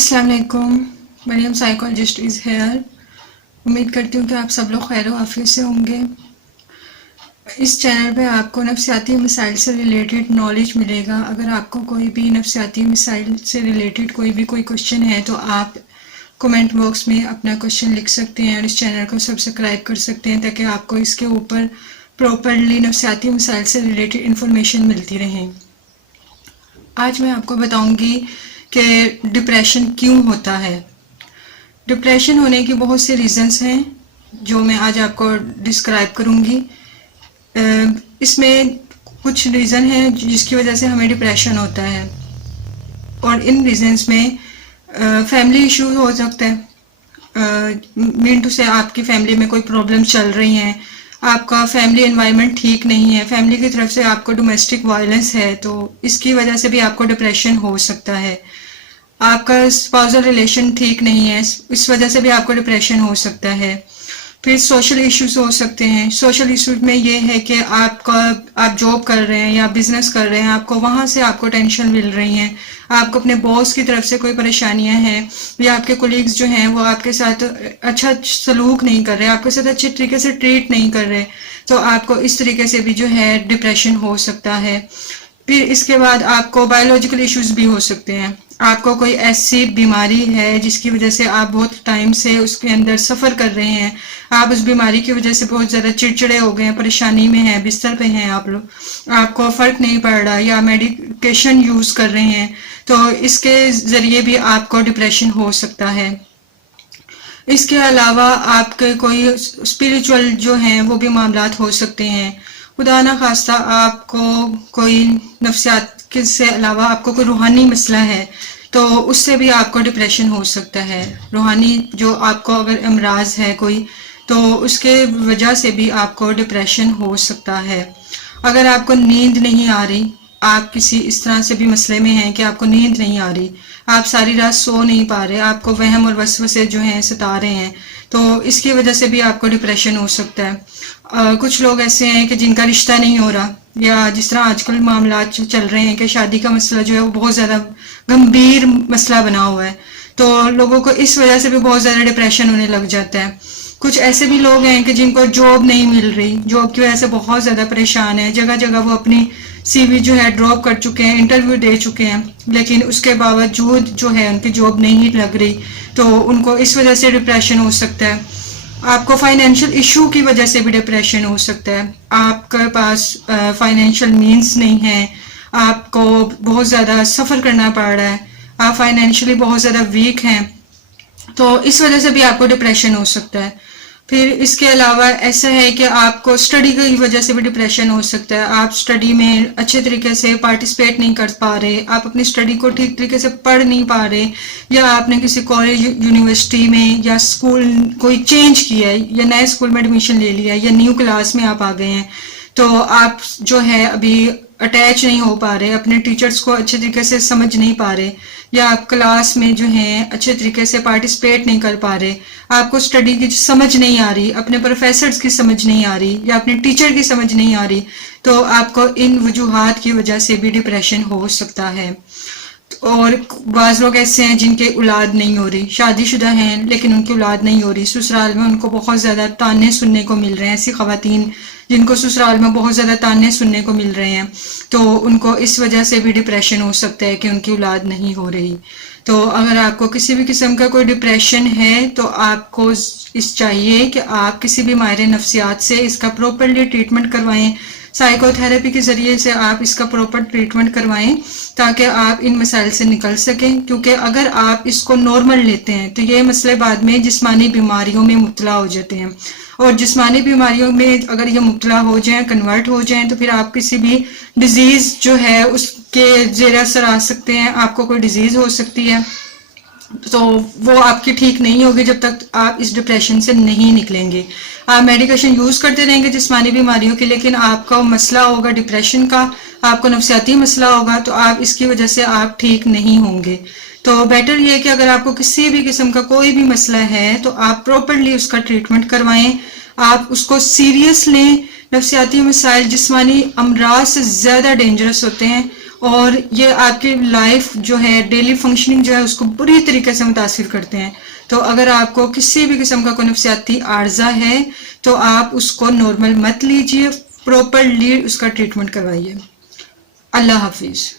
अस्सलाम वालेकुम, Maryam psychologist is here. उम्मीद करती हूँ कि आप सब लोग खैर आफियत से होंगे। इस चैनल पे आपको नफ्सियाती मसाइल से रिलेटेड नॉलेज मिलेगा। अगर आपको कोई भी नफ्सियाती मसाइल से रिलेटेड कोई क्वेश्चन है तो आप कमेंट बॉक्स में अपना क्वेश्चन लिख सकते हैं और इस चैनल को सब्सक्राइब कर सकते हैं ताकि आपको इसके ऊपर प्रॉपरली नफ्सियाती मसाइल से रिलेटेड इन्फॉर्मेशन मिलती रहे। आज मैं आपको बताऊंगी कि डिप्रेशन क्यों होता है। डिप्रेशन होने की बहुत से रीज़न्स हैं जो मैं आज आपको डिस्क्राइब करूंगी। इसमें कुछ रीज़न हैं जिसकी वजह से हमें डिप्रेशन होता है और इन रीज़न्स में फैमिली इश्यूज हो सकते हैं। मीन टू से आपकी फैमिली में कोई प्रॉब्लम चल रही हैं, आपका फैमिली एनवायरनमेंट ठीक नहीं है, फैमिली की तरफ से आपको डोमेस्टिक वायलेंस है, तो इसकी वजह से भी आपको डिप्रेशन हो सकता है। आपका स्पाउसल रिलेशन ठीक नहीं है, इस वजह से भी आपको डिप्रेशन हो सकता है। फिर सोशल इश्यूज हो सकते हैं। सोशल इश्यूज में ये है कि आप जॉब कर रहे हैं या बिजनेस कर रहे हैं, आपको वहां से आपको टेंशन मिल रही है, आपको अपने बॉस की तरफ से कोई परेशानियां हैं या आपके कोलीग्स जो हैं वो आपके साथ अच्छा सलूक नहीं कर रहे, आपके साथ अच्छे तरीके से ट्रीट नहीं कर रहे, तो आपको इस तरीके से भी जो है डिप्रेशन हो सकता है। फिर इसके बाद आपको बायोलॉजिकल इश्यूज भी हो सकते हैं। आपको कोई ऐसी बीमारी है जिसकी वजह से आप बहुत टाइम से उसके अंदर सफ़र कर रहे हैं, आप उस बीमारी की वजह से बहुत ज़्यादा चिड़चिड़े हो गए हैं, परेशानी में हैं, बिस्तर पे हैं आप लोग, आपको फ़र्क नहीं पड़ रहा या मेडिकेशन यूज़ कर रहे हैं, तो इसके ज़रिए भी आपको डिप्रेशन हो सकता है। इसके अलावा आपके कोई स्पिरिचुअल जो हैं वो भी मामलात हो सकते हैं। खुदा ना खास्ता आपको कोई नफ्सियात से अलावा आपको कोई रूहानी मसला है तो उससे भी आपको डिप्रेशन हो सकता है। रूहानी जो आपको अगर अमराज है कोई तो उसके वजह से भी आपको डिप्रेशन हो सकता है। अगर आपको नींद नहीं आ रही, आप किसी इस तरह से भी मसले में हैं कि आपको नींद नहीं आ रही, आप सारी रात सो नहीं पा रहे, आपको वहम और वसवसे जो हैं सता रहे हैं, तो इसकी वजह से भी आपको डिप्रेशन हो सकता है। कुछ लोग ऐसे हैं कि जिनका रिश्ता नहीं हो रहा या जिस तरह आजकल मामला चल रहे हैं कि शादी का मसला जो है वो बहुत ज़्यादा गंभीर मसला बना हुआ है, तो लोगों को इस वजह से भी बहुत ज़्यादा डिप्रेशन होने लग जाता है। कुछ ऐसे भी लोग हैं कि जिनको जॉब नहीं मिल रही, जॉब की वजह से बहुत ज़्यादा परेशान है, जगह जगह वो अपनी CV जो है ड्रॉप कर चुके हैं, इंटरव्यू दे चुके हैं, लेकिन उसके बावजूद जो है उनकी जॉब नहीं लग रही, तो उनको इस वजह से डिप्रेशन हो सकता है। आपको फाइनेंशियल इशू की वजह से भी डिप्रेशन हो सकता है। आपके पास फाइनेंशियल मीन्स नहीं है, आपको बहुत ज़्यादा सफ़र करना पड़ रहा है, आप फाइनेंशियली बहुत ज़्यादा वीक हैं, तो इस वजह से भी आपको डिप्रेशन हो सकता है। फिर इसके अलावा ऐसा है कि आपको स्टडी की वजह से भी डिप्रेशन हो सकता है। आप स्टडी में अच्छे तरीके से पार्टिसिपेट नहीं कर पा रहे, आप अपनी स्टडी को ठीक तरीके से पढ़ नहीं पा रहे, या आपने किसी कॉलेज यूनिवर्सिटी में या स्कूल कोई चेंज किया है या नए स्कूल में एडमिशन ले लिया है या न्यू क्लास में आप आ गए हैं, तो आप जो है अभी अटैच नहीं हो पा रहे, अपने टीचर्स को अच्छे तरीके से समझ नहीं पा रहे, या आप क्लास में जो है अच्छे तरीके से पार्टिसिपेट नहीं कर पा रहे, आपको स्टडी की समझ नहीं आ रही, अपने प्रोफेसर्स की समझ नहीं आ रही या अपने टीचर की समझ नहीं आ रही, तो आपको इन वजूहात की वजह से भी डिप्रेशन हो सकता है। और बाज़ लोग ऐसे हैं जिनके औलाद नहीं हो रही, शादीशुदा हैं लेकिन उनकी औलाद नहीं हो रही, ससुराल में उनको बहुत ज़्यादा ताने सुनने को मिल रहे हैं। ऐसी ख़वातीन जिनको ससुराल में बहुत ज़्यादा ताने सुनने को मिल रहे हैं, तो उनको इस वजह से भी डिप्रेशन हो सकता है कि उनकी औलाद नहीं हो रही। तो अगर आपको किसी भी किस्म का कोई डिप्रेशन है तो आपको इस चाहिए कि आप किसी भी माहिर नफ्सियात से इसका प्रॉपरली ट्रीटमेंट करवाएं, साइकोथेरेपी के ज़रिए से आप इसका प्रॉपर ट्रीटमेंट करवाएं ताकि आप इन मसाइल से निकल सकें। क्योंकि अगर आप इसको नॉर्मल लेते हैं तो ये मसले बाद में जिस्मानी बीमारियों में मुब्तला हो जाते हैं, और जिस्मानी बीमारियों में अगर ये मुब्तला हो जाएं, कन्वर्ट हो जाएं, तो फिर आप किसी भी डिजीज़ जो है उसके ज़ेर असर आ सकते हैं। आपको कोई डिजीज़ हो सकती है तो वो आपकी ठीक नहीं होगी जब तक आप इस डिप्रेशन से नहीं निकलेंगे। आप मेडिकेशन यूज़ करते रहेंगे जिस्मानी बीमारियों के, लेकिन आपका मसला होगा डिप्रेशन का, आपको नफ्सियाती मसला होगा, तो आप इसकी वजह से आप ठीक नहीं होंगे। तो बेटर ये है कि अगर आपको किसी भी किस्म का कोई भी मसला है तो आप प्रॉपरली उसका ट्रीटमेंट करवाएं, आप उसको सीरियस लें। नफ्सियाती मसाइल जिस्मानी अमराज से ज़्यादा डेंजरस होते हैं اور یہ آپ کی لائف جو ہے ڈیلی فنکشننگ جو ہے اس کو بری طریقے سے متاثر کرتے ہیں. تو اگر آپ کو کسی بھی قسم کا کوئی نفسیاتی عارضہ ہے تو آپ اس کو نارمل مت لیجئے, پراپرلی اس کا ٹریٹمنٹ کروائیے. اللہ حافظ.